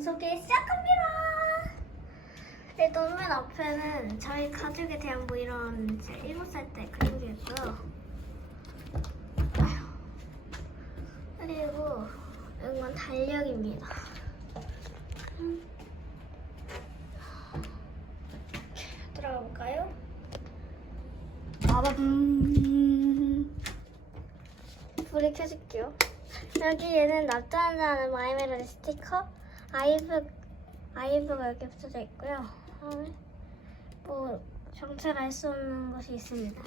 소개 시작합니다. 일단 맨 앞에는 저희 가족에 대한 뭐 이런 제 7살 때 그린 게 있고요. 그리고 이건 달력입니다. 음. 들어가 볼까요? 빠밤. 불이 켜줄게요. 여기에는 납작하는 마이메로디 스티커, 아이브, 아이브가 이렇게 붙여져 있고요. 다음에 뭐 정체를 알 수 없는 것이 있습니다.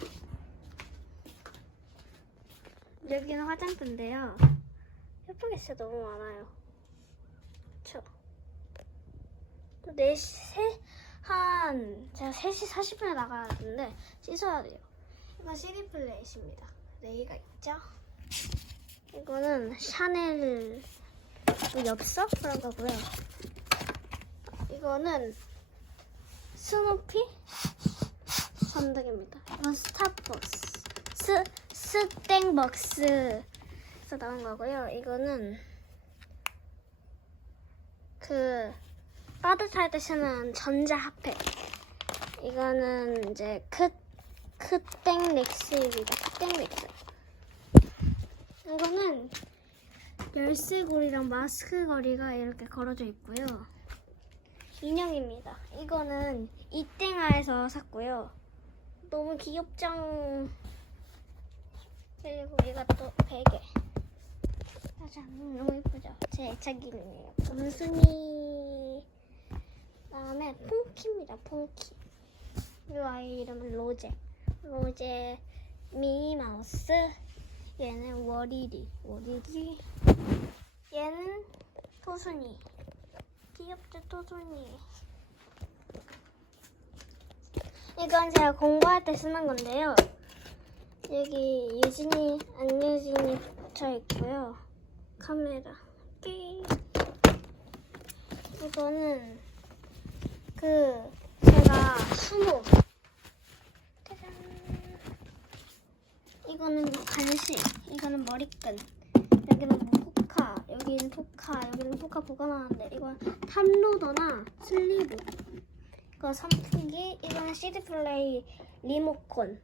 여기는 화장대인데요. 예쁘게 진짜 너무 많아요. 그쵸? 또 4시, 세, 한, 제가 3시 40분에 나가야 되는데 씻어야 돼요. 이건 CD 플레이십니다. 레이가 있죠? 이거는 샤넬 뭐 엽서 그런 거고요. 이거는 스누피 선등입니다. 이건 스타벅스 스 스땡벅스에서 나온 거고요. 이거는 그 따뜻할 때 쓰는 전자 핫팩. 이거는 이제 크 크땡 렉스입니다. 크땡 렉스. 이거는 열쇠고리랑 마스크 거리가 이렇게 걸어져 있고요. 인형입니다. 이거는 이땡아에서 샀고요. 너무 귀엽죠? 그리고 이가 또 베개. 짜잔, 너무 예쁘죠? 제 애착이네요. 원순이. 다음에 퐁키입니다. 퐁키. 이 아이 이름은 로제. 로제 미니마우스. 얘는 워리리. 워리리. 얘는 토순이. 귀엽죠, 토순이. 이건 제가 공부할 때 쓰는 건데요. 여기 유진이, 안유진이 붙여 있고요. 카메라. 끼. 이거는 그 제가 수모. 짜잔. 이거는 간식, 이거는 머리끈, 여기는 포카, 여기는 포카, 여기는 포카 보관하는데 이건 탑로더나 슬리브, 이거 선풍기, 이거는 CD 플레이 리모컨.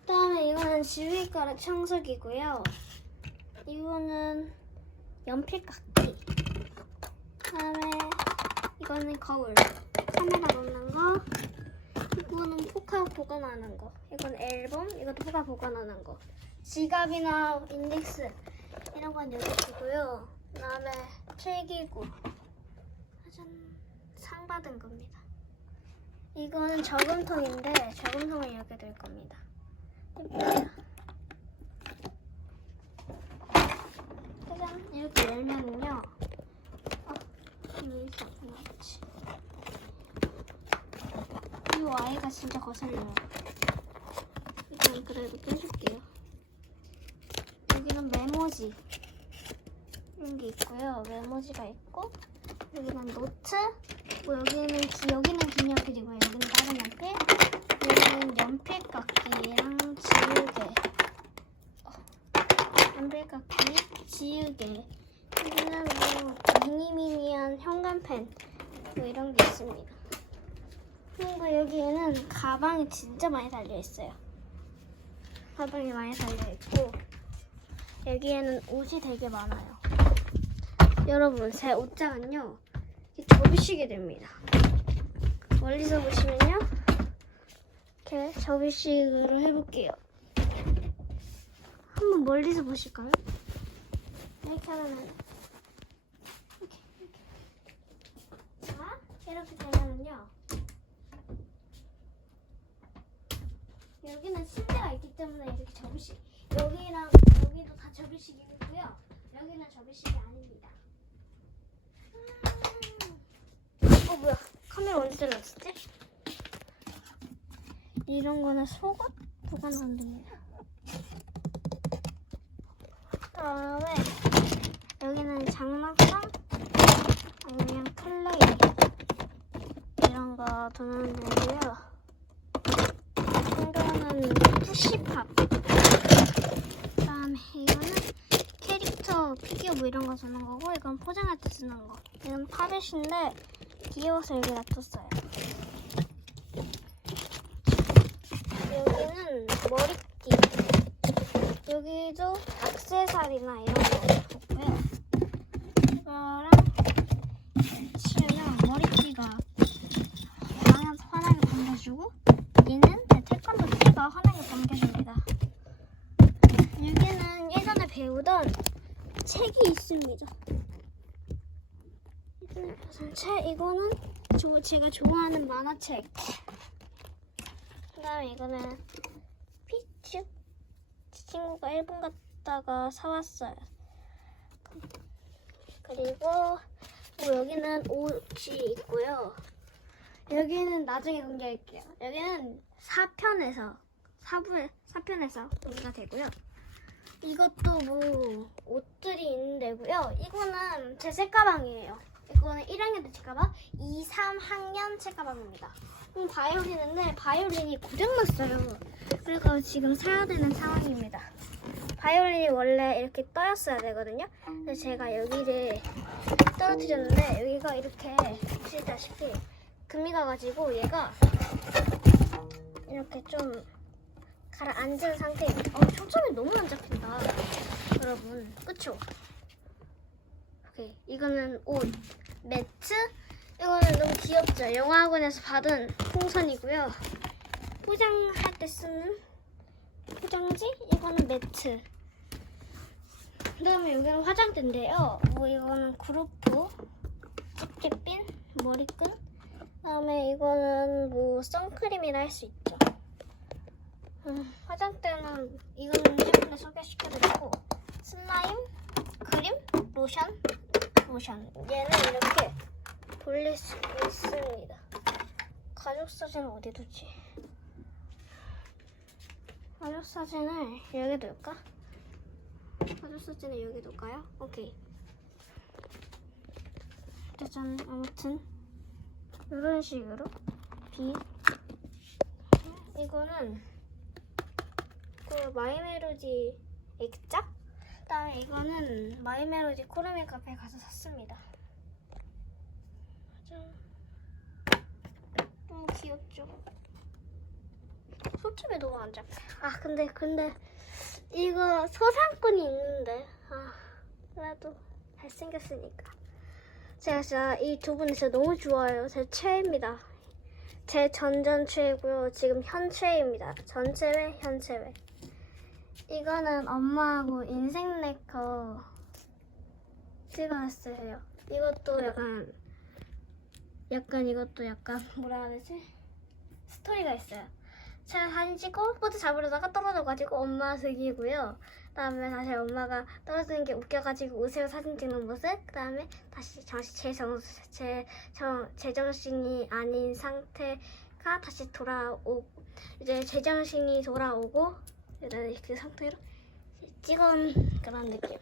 그다음에 이거는 지휘가락 청소기고요. 이거는 연필깎이. 그다음에 이거는 거울, 카메라 놓는 거. 보관하는 거. 이건 앨범, 이것도 포카 보관하는 거. 지갑이나 인덱스 이런 건 여기 두고요. 그다음에 필기구. 짜잔, 상 받은 겁니다. 이거는 저금통인데 저금통은 이렇게 될 겁니다. 예쁘죠? 짜잔, 이렇게 열면은요. 어, 여기 있어, 그렇지. 이 아이가 진짜 거슬려요. 일단 그래도 빼줄게요. 여기는 메모지 이런 게 있고요. 메모지가 있고 여기는 노트, 뭐 여기는 기, 여기는 기념필이고 여기는 다른 연필, 여기는 연필깎이랑 지우개, 어, 연필깎이, 지우개. 여기는 뭐 미니미니한 현관펜 뭐 이런 게 있습니다. 그리고 여기에는 가방이 진짜 많이 달려 있어요. 가방이 많이 달려 있고 여기에는 옷이 되게 많아요. 여러분 제 옷장은요 이렇게 접이시게 됩니다. 멀리서 보시면요 이렇게 접이식으로 해볼게요. 한번 멀리서 보실까요? 이렇게 하면은 이렇게 이렇게 자 이렇게 되면은요. 여기는 침대가 있기 때문에 이렇게 접이식 여기랑 여기도 다 접이식이고요. 여기는 접이식이 아닙니다. 음. 어 뭐야. 카메라 언제 들어갔었지? 이런 거는 속옷 보관하면 됩니다. 그다음에 여기는 장난감? 아니면 클레이 이런 거 두는 데고요 푸시팝. 그다음에 이거는 캐릭터 피규어 뭐 이런 거 쓰는 거고 이건 포장할 때 쓰는 거. 이건 파벳인데 귀여워서 여기 놔뒀어요. 여기는 머리띠. 여기도 액세서리나 이런 거 있고요. 이거랑 치면 머리띠가 방향 환하게 반겨주고 얘는 제 태권도 띠가 환하게 반겨줍니다. 여기는 예전에 배우던 책이 있습니다. 책 이거는 저 제가 좋아하는 만화책. 그다음에 이거는 제 친구가 일본 갔다가 사왔어요. 그리고 뭐 여기는 옷이 있고요. 여기는 나중에 공개할게요. 여기는 4편에서 4부에 4편에서 공개가 되고요. 이것도 뭐 옷들이 있는 데고요. 이거는 제 책가방이에요. 이거는 1학년 때 책가방, 2, 3학년 책가방입니다. 음, 바이올린인데 바이올린이 고장났어요. 그래서 지금 사야 되는 상황입니다. 바이올린이 원래 이렇게 떠였어야 되거든요. 근데 제가 여기를 떨어뜨렸는데 여기가 이렇게 보시다시피 금이 가가지고 얘가 이렇게 좀 가라앉은 상태입니다. 어, 초점이 너무 안 잡힌다. 여러분, 그쵸? 오케이, 이거는 옷, 매트, 이거는 너무 귀엽죠? 영화학원에서 받은 풍선이고요. 포장할 때 쓰는 포장지, 이거는 매트. 그 다음에 여기는 화장대인데요. 뭐 이거는 그루프, 집게핀, 머리끈. 그 다음에 이거는 뭐 선크림이라 할 수 있죠. 음, 화장대는 이거는 예전에 소개시켜드렸고 슬라임, 크림, 로션, 로션. 얘는 이렇게 돌릴 수 있습니다. 가족 사진은 어디 두지? 가족 사진을 여기 둘까? 가족 사진을 여기 둘까요? 오케이. 짜잔. 아무튼 이런 식으로 빛. 이거는 그 마이멜로디 액자? 그다음에 이거는 마이멜로디 코르미 카페 가서 샀습니다. 너무 귀엽죠? 손톱이 너무 안 잡혀. 아 근데 근데 이거 소상권이 있는데 아 그래도 잘생겼으니까. 제가 진짜 이 두 분이 진짜 너무 좋아요. 제 최애입니다. 제 전전 최애고요. 지금 현 최애입니다. 전 최애, 현 최애. 이거는 엄마하고 인생 네커 찍어놨어요. 이것도 약간 약간 이것도 약간 뭐라 해야 되지? 스토리가 있어요. 제가 사진 찍고 보트 잡으려다가 떨어져가지고 엄마 색이고요. 그다음에 다시 엄마가 떨어지는 게 웃겨가지고 웃으며 사진 찍는 모습. 그다음에 다시 다시 제정 제 정, 제정신이 아닌 상태가 다시 돌아오 이제 제정신이 돌아오고 그 상태로 찍은 그런 느낌.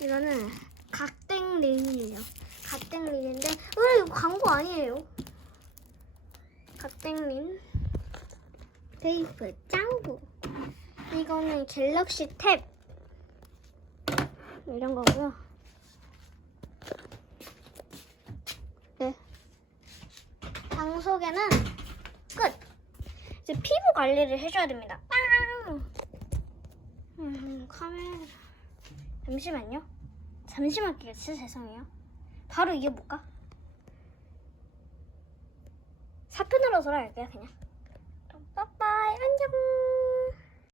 이거는 각땡 린이에요. 각땡 린인데, 어 이거 광고 아니에요. 각땡 린 테이프 짱구. 이거는 갤럭시 탭 이런 거고요. 네. 방 소개는 끝. 이제 피부 관리를 해줘야 됩니다. 빵. 음, 카메라. 잠시만요. 잠시만 기다려. 진짜 죄송해요. 바로 이겨볼까? 4편으로 돌아갈게요, 그냥. 빠빠이, 안녕.